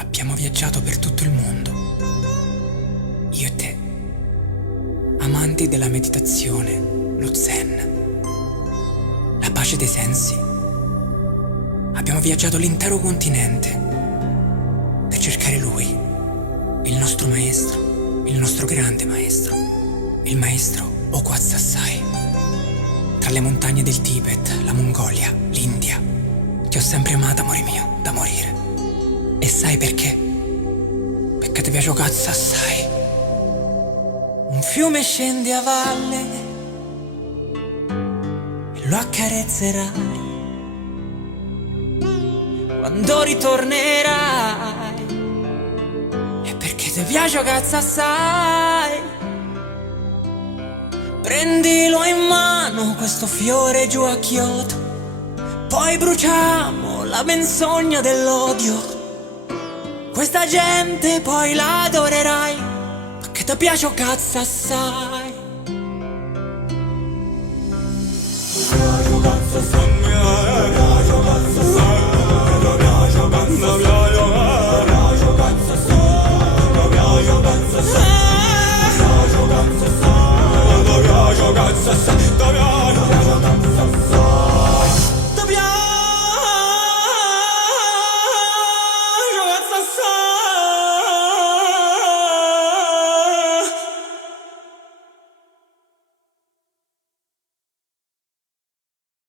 Abbiamo viaggiato per tutto il mondo, io e te, amanti della meditazione, lo zen, la pace dei sensi. Abbiamo viaggiato l'intero continente per cercare lui, il nostro maestro, il nostro grande maestro, il maestro Okwaz Sassai. Tra le montagne del Tibet, la Mongolia, l'India, ti ho sempre amata, amore mio, da morire. E sai perché? Perché ti piace Okwaz Sassai. Un fiume scende a valle e lo accarezzerai quando ritornerai. E perché ti piace Okwaz Sassai. Prendilo in mano questo fiore giù a Kyoto, poi bruciamo la menzogna dell'odio. Questa gente poi la adorerai, perché ti piace Okwaz Sassai.